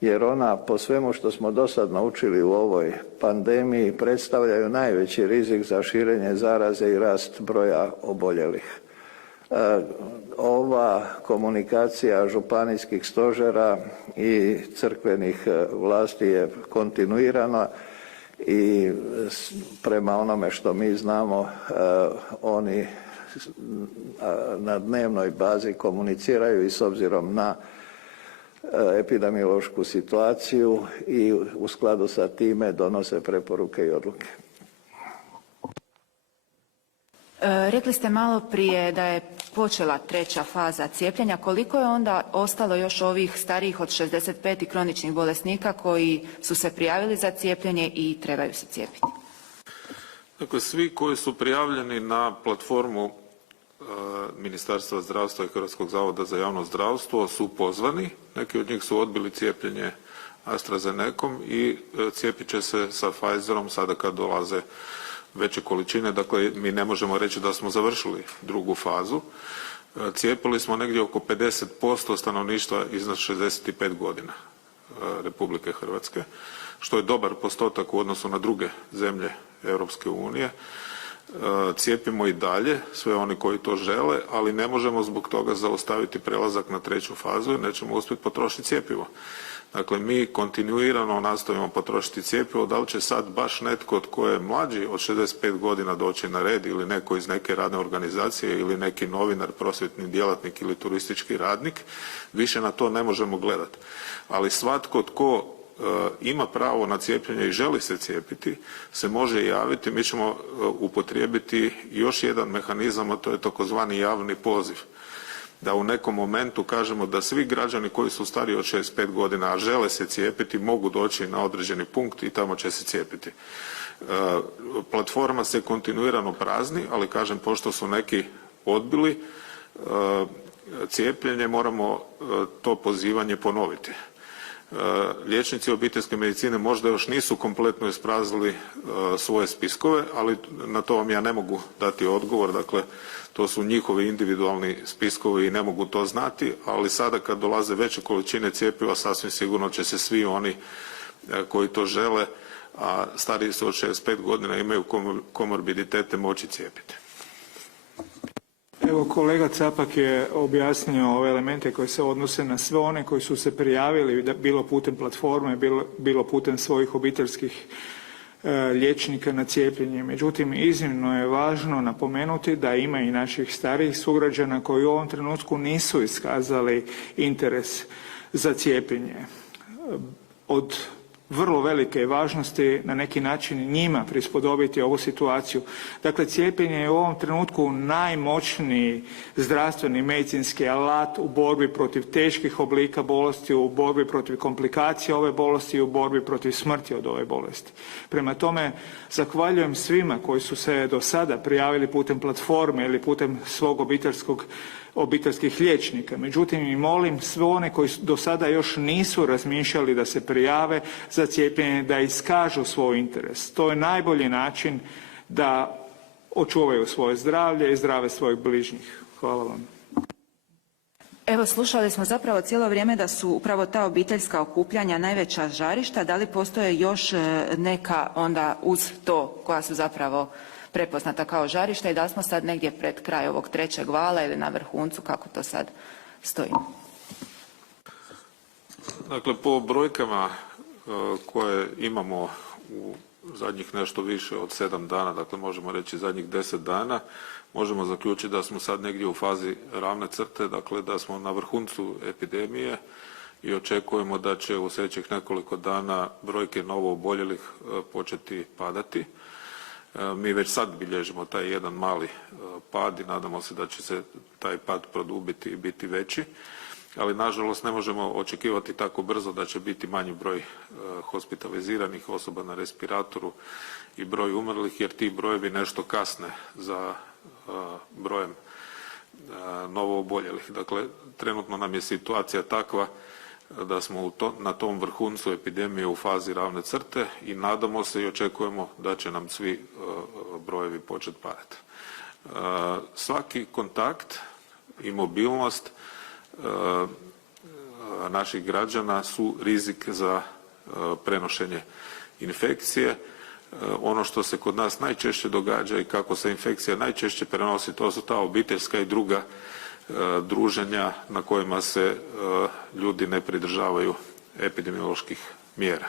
jer ona po svemu što smo do sad naučili u ovoj pandemiji predstavljaju najveći rizik za širenje zaraze i rast broja oboljelih. Ova komunikacija županijskih stožera i crkvenih vlasti je kontinuirana i prema onome što mi znamo oni na dnevnoj bazi komuniciraju i s obzirom na epidemiološku situaciju i u skladu sa time donose preporuke i odluke. Rekli ste malo prije da je počela 3. faza cijepljenja. Koliko je onda ostalo još ovih starijih od 65 i kroničnih bolesnika koji su se prijavili za cijepljenje i trebaju se cijepiti? Dakle, svi koji su prijavljeni na platformu Ministarstva zdravstva i Hrvatskog zavoda za javno zdravstvo su pozvani. Neki od njih su odbili cijepljenje AstraZenecom i cijepit će se sa Pfizerom sada kad dolaze veće količine. Dakle, mi ne možemo reći da smo završili drugu fazu. Cijepili smo negdje oko 50% stanovništva iznad 65 godina Republike Hrvatske, što je dobar postotak u odnosu na druge zemlje Europske unije. Cijepimo i dalje sve oni koji to žele, ali ne možemo zbog toga zaustaviti prelazak na treću fazu jer nećemo uspjeti potrošiti cjepivo. Dakle, mi kontinuirano nastojimo potrošiti cjepivo. Da li će sad baš netko tko je mlađi od 65 godina doći na red ili neko iz neke radne organizacije ili neki novinar, prosvjetni djelatnik ili turistički radnik, više na to ne možemo gledati. Ali svatko tko ima pravo na cijepljenje i želi se cijepiti, se može javiti. Mi ćemo upotrijebiti još jedan mehanizam, a to je takozvani javni poziv. Da u nekom momentu kažemo da svi građani koji su stariji od 65 godina, a žele se cijepiti, mogu doći na određeni punkt i tamo će se cijepiti. Platforma se kontinuirano prazni, ali kažem, pošto su neki odbili cijepljenje, moramo to pozivanje ponoviti. Liječnici obiteljske medicine možda još nisu kompletno ispraznili svoje spiskove, ali na to vam ja ne mogu dati odgovor. Dakle, to su njihovi individualni spiskovi i ne mogu to znati, ali sada kad dolaze veće količine cjepiva, sasvim sigurno će se svi oni koji to žele, a stariji su od 65 godina, imaju komorbiditete, moći cijepiti. Evo, kolega Capak je objasnio ove elemente koji se odnose na sve one koji su se prijavili, bilo putem platforme, bilo putem svojih obiteljskih liječnika na cijepljenje. Međutim, iznimno je važno napomenuti da ima i naših starijih sugrađana koji u ovom trenutku nisu iskazali interes za cijepljenje. Od vrlo velike važnosti na neki način njima prispodobiti ovu situaciju. Dakle, cijepljenje je u ovom trenutku najmoćniji zdravstveni medicinski alat u borbi protiv teških oblika bolesti, u borbi protiv komplikacija ove bolesti i u borbi protiv smrti od ove bolesti. Prema tome, zahvaljujem svima koji su se do sada prijavili putem platforme ili putem svog obiteljskih liječnika. Međutim, i molim sve one koji do sada još nisu razmišljali da se prijave za cijepljenje, da iskažu svoj interes. To je najbolji način da očuvaju svoje zdravlje i zdravlje svojih bližnjih. Hvala vam. Evo, slušali smo zapravo cijelo vrijeme da su upravo ta obiteljska okupljanja najveća žarišta. Da li postoje još neka onda uz to koja su zapravo prepoznata kao žarišta i da smo sad negdje pred kraj ovog trećeg vala ili na vrhuncu, kako to sad stoji? Dakle, po brojkama koje imamo u zadnjih nešto više od 7 dana, dakle možemo reći zadnjih 10 dana, možemo zaključiti da smo sad negdje u fazi ravne crte, dakle da smo na vrhuncu epidemije i očekujemo da će u sljedećih nekoliko dana brojke novooboljelih početi padati. Mi već sad bilježimo taj jedan mali pad i nadamo se da će se taj pad produbiti i biti veći, ali nažalost ne možemo očekivati tako brzo da će biti manji broj hospitaliziranih osoba na respiratoru i broj umrlih, jer ti brojevi nešto kasne za brojem novooboljelih. Dakle, trenutno nam je situacija takva da smo na tom vrhuncu epidemije u fazi ravne crte i nadamo se i očekujemo da će nam svi brojevi početi padati. Svaki kontakt i mobilnost naših građana su rizik za prenošenje infekcije. Ono što se kod nas najčešće događa i kako se infekcija najčešće prenosi, to su ta obiteljska i druga druženja na kojima se ljudi ne pridržavaju epidemioloških mjera.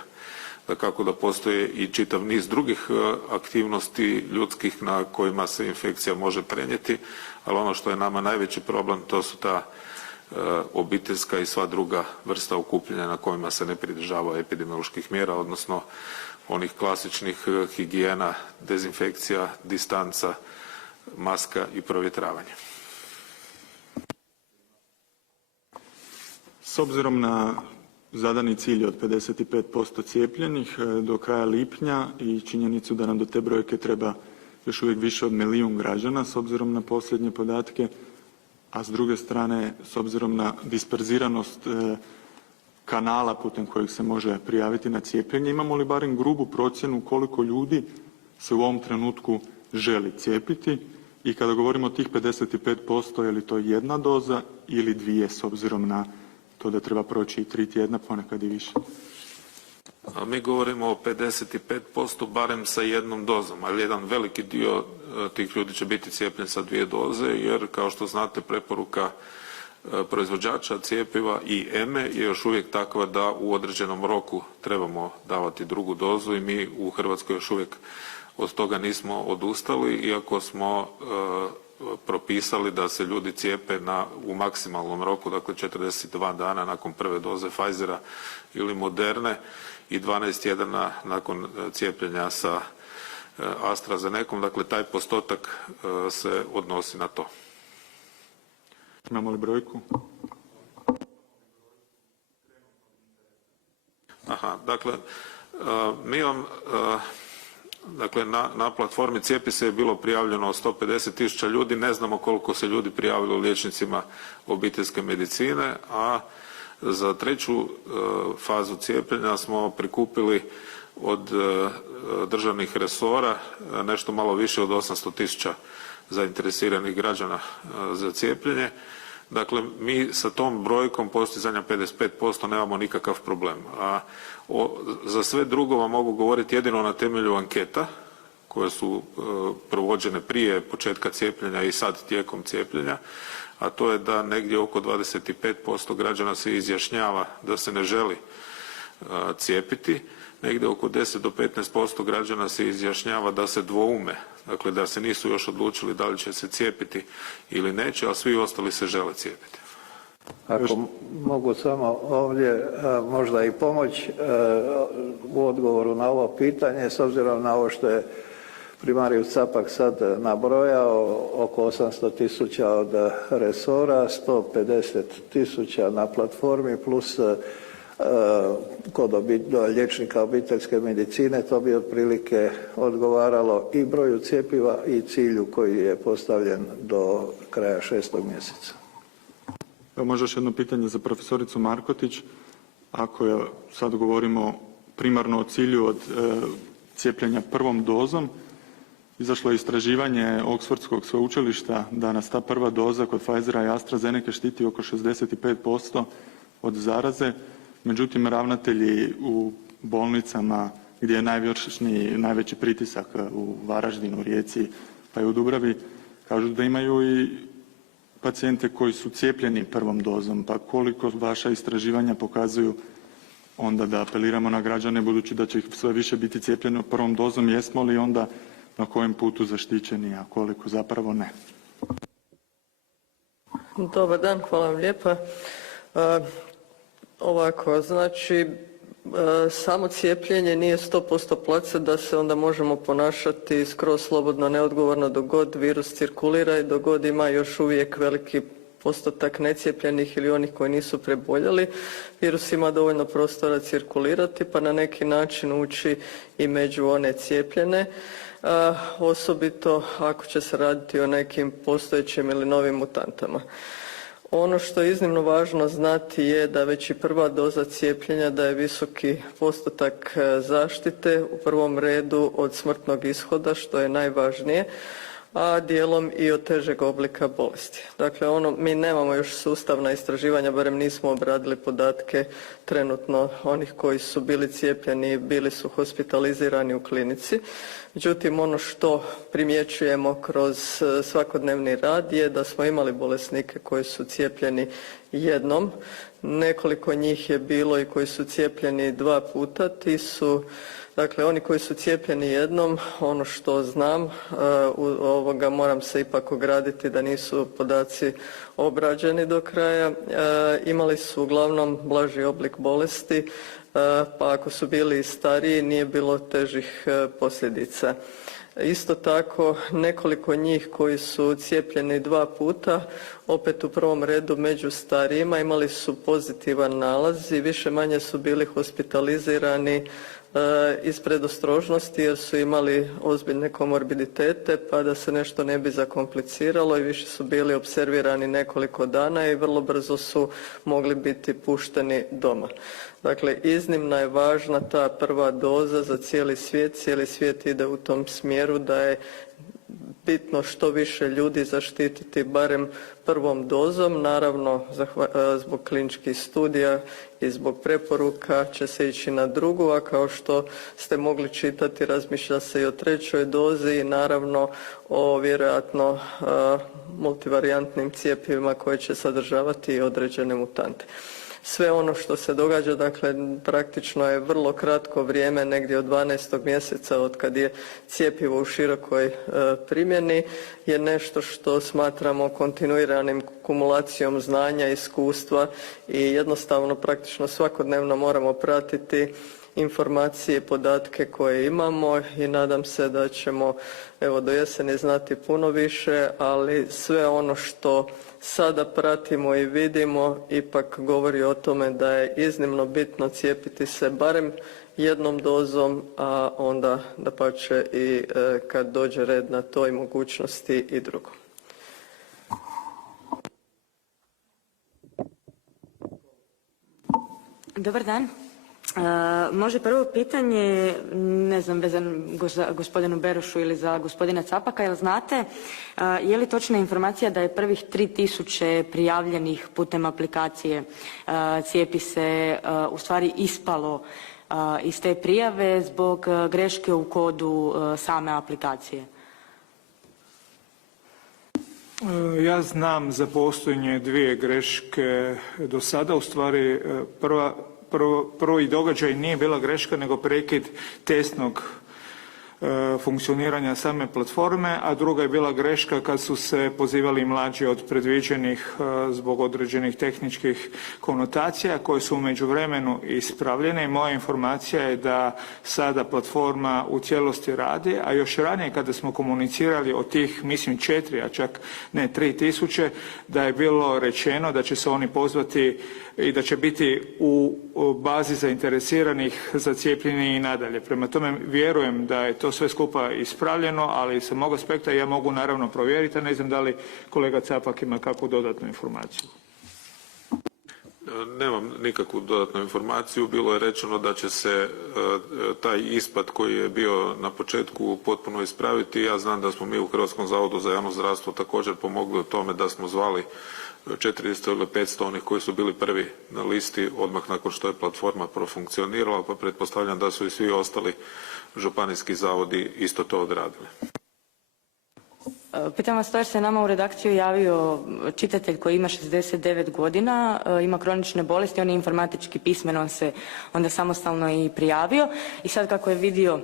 Dakako da postoje i čitav niz drugih aktivnosti ljudskih na kojima se infekcija može prenijeti, ali ono što je nama najveći problem to su ta obiteljska i sva druga vrsta okupljanja na kojima se ne pridržava epidemioloških mjera, odnosno onih klasičnih higijena, dezinfekcija, distanca, maska i provjetravanje. S obzirom na zadani cilj od 55% cijepljenih do kraja lipnja i činjenicu da nam do te brojke treba još uvijek više od 1 milijun građana s obzirom na posljednje podatke, a s druge strane s obzirom na disperziranost kanala putem kojeg se može prijaviti na cijepljenje, imamo li barem grubu procjenu koliko ljudi se u ovom trenutku želi cijepiti i kada govorimo o tih 55%, je li to jedna doza ili dvije s obzirom na to da treba proći i 3 tjedna, ponekad i više? A mi govorimo o 55% barem sa jednom dozom, ali jedan veliki dio tih ljudi će biti cijepljen sa 2 doze, jer kao što znate preporuka proizvođača cijepiva i EME je još uvijek takva da u određenom roku trebamo davati drugu dozu i mi u Hrvatskoj još uvijek od toga nismo odustali, iako smo propisali da se ljudi cijepe u maksimalnom roku, dakle 42 dana nakon prve doze Pfizera ili Moderne i 12 tjedana nakon cijepljenja sa AstraZenecom, dakle taj postotak se odnosi na to. Imamo li brojku? Aha, dakle, mi vam, dakle, na platformi Cijepi se je bilo prijavljeno 150.000 ljudi, ne znamo koliko se ljudi prijavilo liječnicima obiteljske medicine, a za 3. fazu cijepljenja smo prikupili od državnih resora nešto malo više od 800.000 zainteresiranih građana za cijepljenje. Dakle, mi sa tom brojkom postizanja 55% nemamo nikakav problem. A za sve drugo vam mogu govoriti jedino na temelju anketa koje su provođene prije početka cijepljenja i sad tijekom cijepljenja, a to je da negdje oko 25% građana se izjašnjava da se ne želi cijepiti, negdje oko 10 do 15% građana se izjašnjava da se dvoume, dakle da se nisu još odlučili da li će se cijepiti ili neće, a svi ostali se žele cijepiti. Ako mogu samo ovdje možda i pomoć u odgovoru na ovo pitanje, s obzirom na ovo što je primarius Capak sad nabrojao, oko 800.000 od resora, 150.000 na platformi plus kod liječnika obiteljske medicine, to bi otprilike odgovaralo i broju cjepiva i cilju koji je postavljen do kraja 6. mjeseca. Evo možda još jedno pitanje za profesoricu Markotić. Ako sad govorimo primarno o cilju od cijepljenja prvom dozom, izašlo je istraživanje Oxfordskog sveučilišta da nas ta prva doza kod Pfizera i AstraZeneca štiti oko 65% od zaraze. Međutim, ravnatelji u bolnicama gdje je najveći pritisak u Varaždinu, Rijeci pa i u Dubravi, kažu da imaju i pacijente koji su cijepljeni prvom dozom. Pa koliko vaša istraživanja pokazuju onda da apeliramo na građane, budući da će ih sve više biti cijepljeno prvom dozom, jesmo li onda na kojem putu zaštićeni, a koliko zapravo ne? Dobar dan, hvala vam lijepa. Ovako, znači, samo cijepljenje nije 100% placebo da se onda možemo ponašati skroz slobodno, neodgovorno dok god virus cirkulira i dok god ima još uvijek veliki postotak necijepljenih ili onih koji nisu preboljeli. Virus ima dovoljno prostora cirkulirati pa na neki način ući i među one cijepljene, osobito ako će se raditi o nekim postojećim ili novim mutantama. Ono što je iznimno važno znati je da već i prva doza cijepljenja daje visoki postotak zaštite, u prvom redu od smrtnog ishoda, što je najvažnije, a dijelom i od težeg oblika bolesti. Dakle, mi nemamo još sustavna istraživanja, barem nismo obradili podatke trenutno onih koji su bili cijepljeni, bili su hospitalizirani u klinici. Međutim, ono što primjećujemo kroz svakodnevni rad je da smo imali bolesnike koji su cijepljeni jednom, nekoliko njih je bilo i koji su cijepljeni 2 puta, ti su dakle, oni koji su cijepljeni jednom, ono što znam, moram se ipak ograditi da nisu podaci obrađeni do kraja, imali su uglavnom blaži oblik bolesti, pa ako su bili stariji nije bilo težih posljedica. Isto tako, nekoliko njih koji su cijepljeni 2 puta, opet u prvom redu među starijima, imali su pozitivan nalaz i više-manje su bili hospitalizirani iz predostrožnosti jer su imali ozbiljne komorbiditete pa da se nešto ne bi zakompliciralo i više su bili opservirani nekoliko dana i vrlo brzo su mogli biti pušteni doma. Dakle, iznimno je važna ta prva doza za cijeli svijet ide u tom smjeru da je bitno što više ljudi zaštititi barem prvom dozom. Naravno, zbog kliničkih studija i zbog preporuka će se ići na drugu, a kao što ste mogli čitati, razmišlja se i o trećoj dozi i naravno o vjerojatno multivarijantnim cjepivima koje će sadržavati i određene mutante. Sve ono što se događa, dakle, praktično je vrlo kratko vrijeme, negdje od 12. mjeseca od kad je cjepivo u širokoj primjeni, je nešto što smatramo kontinuiranim kumulacijom znanja, iskustva i jednostavno praktično svakodnevno moramo pratiti informacije i podatke koje imamo i nadam se da ćemo do jeseni znati puno više, ali sve ono što sada pratimo i vidimo ipak govori o tome da je iznimno bitno cijepiti se barem jednom dozom, a onda dapače i kad dođe red na to i mogućnosti i drugo. Dobar dan. Može prvo pitanje, ne znam, vezano za gospodinu Berošu ili za gospodina Capaka, jel znate je li točna informacija da je prvih 3000 prijavljenih putem aplikacije Cijepi se u stvari ispalo iz te prijave zbog greške u kodu same aplikacije? Ja znam za postojanje dvije greške do sada, u stvari prvi događaj nije bila greška nego prekid testnog funkcioniranja same platforme, a druga je bila greška kad su se pozivali mlađi od predviđenih zbog određenih tehničkih konotacija koje su u međuvremenu ispravljene i moja informacija je da sada platforma u cijelosti radi, a još ranije kada smo komunicirali o tih, mislim 4, a čak ne 3000, da je bilo rečeno da će se oni pozvati i da će biti u bazi zainteresiranih za cijepljenje i nadalje. Prema tome vjerujem da je to sve skupa ispravljeno, ali sa mog aspekta ja mogu naravno provjeriti, a ne znam da li kolega Capak ima kakvu dodatnu informaciju. Nemam nikakvu dodatnu informaciju. Bilo je rečeno da će se taj ispad koji je bio na početku potpuno ispraviti. Ja znam da smo mi u Hrvatskom zavodu za javno zdravstvo također pomogli u tome da smo zvali 400 ili 500 onih koji su bili prvi na listi odmah nakon što je platforma profunkcionirala, pa pretpostavljam da su i svi ostali županijski zavodi isto to odradili. Pitam vas to jer se nama u redakciju javio čitatelj koji ima 69 godina, ima kronične bolesti, on je informatički pismen, on se onda samostalno i prijavio i sad kako je vidio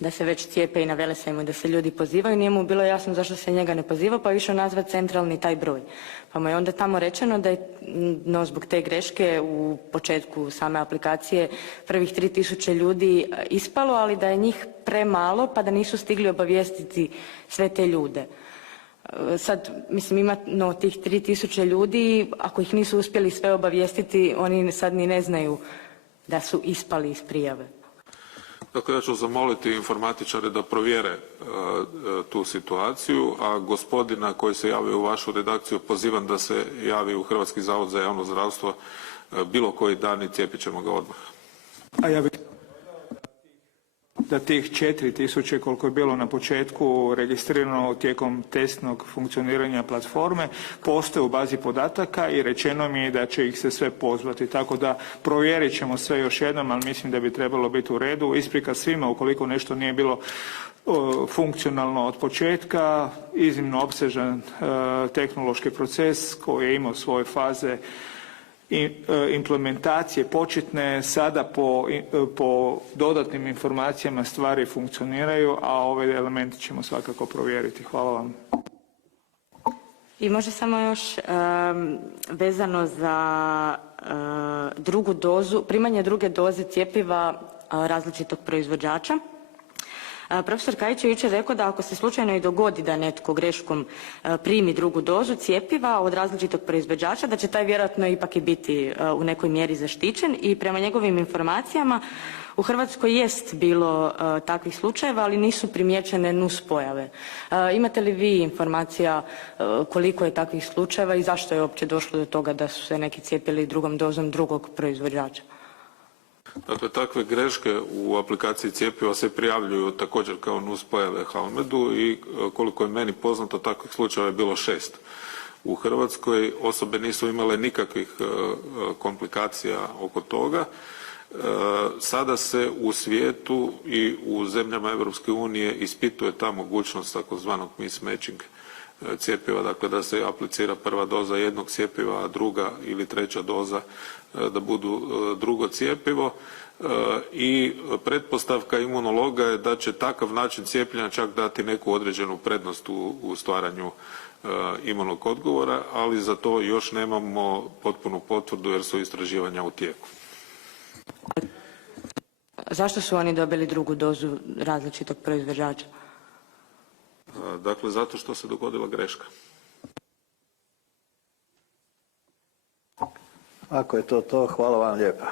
da se već cijepe i na Velesajmu i da se ljudi pozivaju, nije mu bilo jasno zašto se njega ne poziva, pa je išao nazvat centralni taj broj. Pa mu je onda tamo rečeno da je zbog te greške u početku same aplikacije prvih 3000 ljudi ispalo, ali da je njih premalo pa da nisu stigli obavijestiti sve te ljude. Sad, mislim, ima tih 3000 ljudi, ako ih nisu uspjeli sve obavijestiti, oni sad ni ne znaju da su ispali iz prijave. Dakle, ja ću zamoliti informatičare da provjere tu situaciju, a gospodina koji se javio u vašu redakciju pozivam da se javi u Hrvatski zavod za javno zdravstvo bilo koji dan i cijepit ćemo ga odmah. A ja bih da tih 4000 koliko je bilo na početku registrirano tijekom testnog funkcioniranja platforme postoje u bazi podataka i rečeno mi je da će ih se sve pozvati. Tako da provjerit ćemo sve još jednom, ali mislim da bi trebalo biti u redu. Isprika svima ukoliko nešto nije bilo funkcionalno od početka, iznimno opsežan tehnološki proces koji je imao svoje faze implementacije početne, sada po dodatnim informacijama stvari funkcioniraju, a ove elemente ćemo svakako provjeriti. Hvala vam. I može samo još vezano za drugu dozu, primanje druge doze cjepiva različitog proizvođača. Profesor Kajić je jučer rekao da ako se slučajno i dogodi da netko greškom primi drugu dozu cjepiva od različitog proizvođača, da će taj vjerojatno ipak i biti u nekoj mjeri zaštićen i prema njegovim informacijama u Hrvatskoj jest bilo takvih slučajeva, ali nisu primijećene nuspojave. Imate li vi informacija koliko je takvih slučajeva i zašto je uopće došlo do toga da su se neki cijepili drugom dozom drugog proizvođača? Dakle, takve greške u aplikaciji cjepiva se prijavljuju također kao nuspojave Halmedu i koliko je meni poznato takvih slučajeva je bilo 6. U Hrvatskoj osobe nisu imale nikakvih komplikacija oko toga. Sada se u svijetu i u zemljama Europske unije ispituje ta mogućnost takozvanog mismatching cjepiva, dakle da se aplicira prva doza jednog cjepiva, a druga ili treća doza da budu drugo cjepivo i pretpostavka imunologa je da će takav način cijepljenja čak dati neku određenu prednost u stvaranju imunog odgovora, ali za to još nemamo potpunu potvrdu jer su istraživanja u tijeku. Zašto su oni dobili drugu dozu različitog proizvođača? Dakle, zato što se dogodila greška. Ako je to, hvala vam lijepa.